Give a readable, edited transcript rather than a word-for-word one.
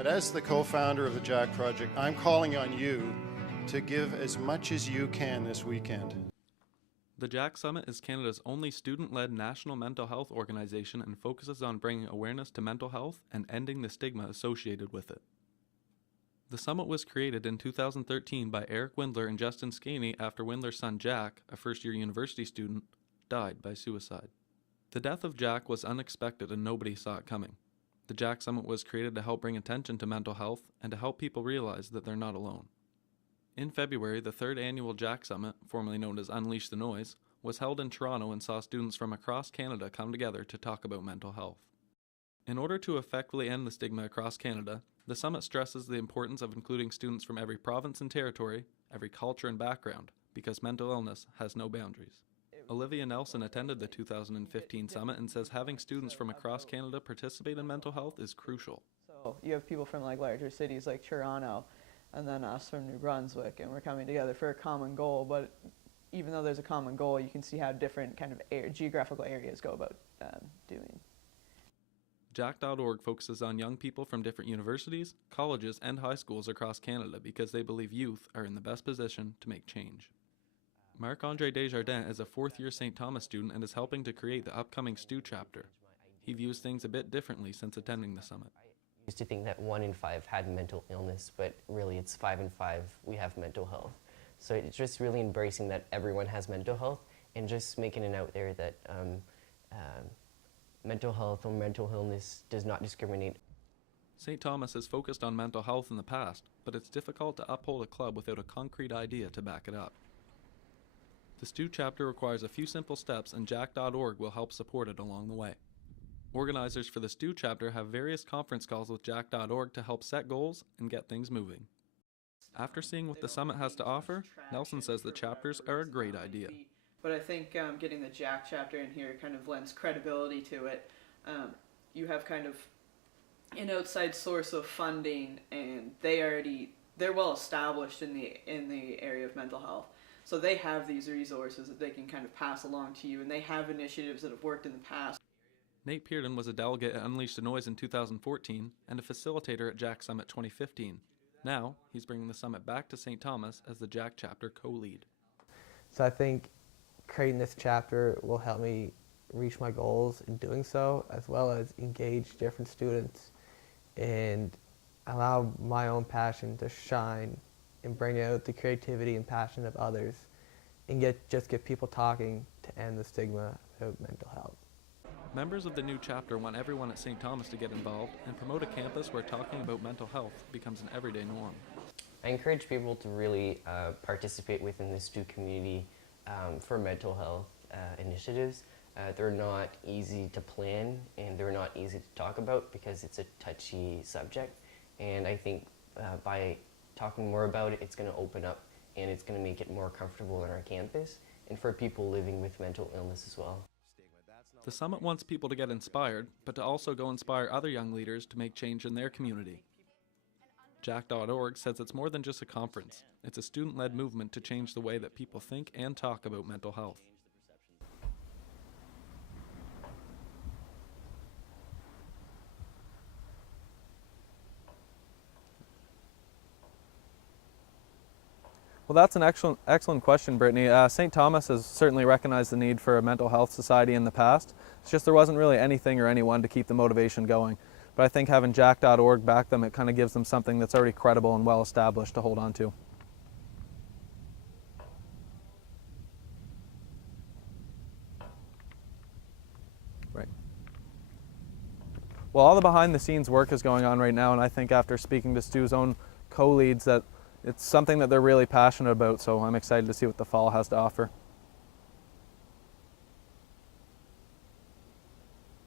But as the co-founder of the Jack Project, I'm calling on you to give as much as you can this weekend. The Jack Summit is Canada's only student-led national mental health organization and focuses on bringing awareness to mental health and ending the stigma associated with it. The summit was created in 2013 by Eric Windler and Justin Skaney after Windler's son Jack, a first-year university student, died by suicide. The death of Jack was unexpected and nobody saw it coming. The Jack Summit was created to help bring attention to mental health and to help people realize that they're not alone. In February, the third annual Jack Summit, formerly known as Unleash the Noise, was held in Toronto and saw students from across Canada come together to talk about mental health. In order to effectively end the stigma across Canada, the summit stresses the importance of including students from every province and territory, every culture and background, because mental illness has no boundaries. Olivia Nelson attended the 2015 summit and says having students from across Canada participate in mental health is crucial. So you have people from like larger cities like Toronto, and then us from New Brunswick, and we're coming together for a common goal. But even though there's a common goal, you can see how different kind of geographical areas go about doing. Jack.org focuses on young people from different universities, colleges, and high schools across Canada because they believe youth are in the best position to make change. Marc-Andre Desjardins is a fourth-year St. Thomas student and is helping to create the upcoming STU chapter. He views things a bit differently since attending the summit. I used to think that 1 in 5 had mental illness, but really it's 5 in 5 we have mental health. So it's just really embracing that everyone has mental health and just making it out there that mental health or mental illness does not discriminate. St. Thomas has focused on mental health in the past, but it's difficult to uphold a club without a concrete idea to back it up. The STU chapter requires a few simple steps, and Jack.org will help support it along the way. Organizers for the STU chapter have various conference calls with Jack.org to help set goals and get things moving. After seeing what the summit has to offer, Nelson says the chapters are a great idea. But I think getting the Jack chapter in here kind of lends credibility to it. You have kind of an outside source of funding, and they're well established in the area of mental health. So they have these resources that they can kind of pass along to you, and they have initiatives that have worked in the past. Nate Pearden was a delegate at Unleash the Noise in 2014 and a facilitator at Jack Summit 2015. Now, he's bringing the summit back to St. Thomas as the Jack chapter co-lead. So I think creating this chapter will help me reach my goals in doing so, as well as engage different students and allow my own passion to shine and bring out the creativity and passion of others and get people talking to end the stigma of mental health. Members of the new chapter want everyone at St. Thomas to get involved and promote a campus where talking about mental health becomes an everyday norm. I encourage people to really participate within the STU community for mental health initiatives. They're not easy to plan and they're not easy to talk about because it's a touchy subject, and I think by talking more about it, it's going to open up and it's going to make it more comfortable on our campus and for people living with mental illness as well. The summit wants people to get inspired, but to also go inspire other young leaders to make change in their community. Jack.org says it's more than just a conference. It's a student-led movement to change the way that people think and talk about mental health. Well, that's an excellent question, Brittany. St. Thomas has certainly recognized the need for a mental health society in the past. It's just there wasn't really anything or anyone to keep the motivation going. But I think having Jack.org back them, it kind of gives them something that's already credible and well established to hold on to. Right. Well, all the behind the scenes work is going on right now, and I think after speaking to STU's own co-leads that it's something that they're really passionate about, so I'm excited to see what the fall has to offer.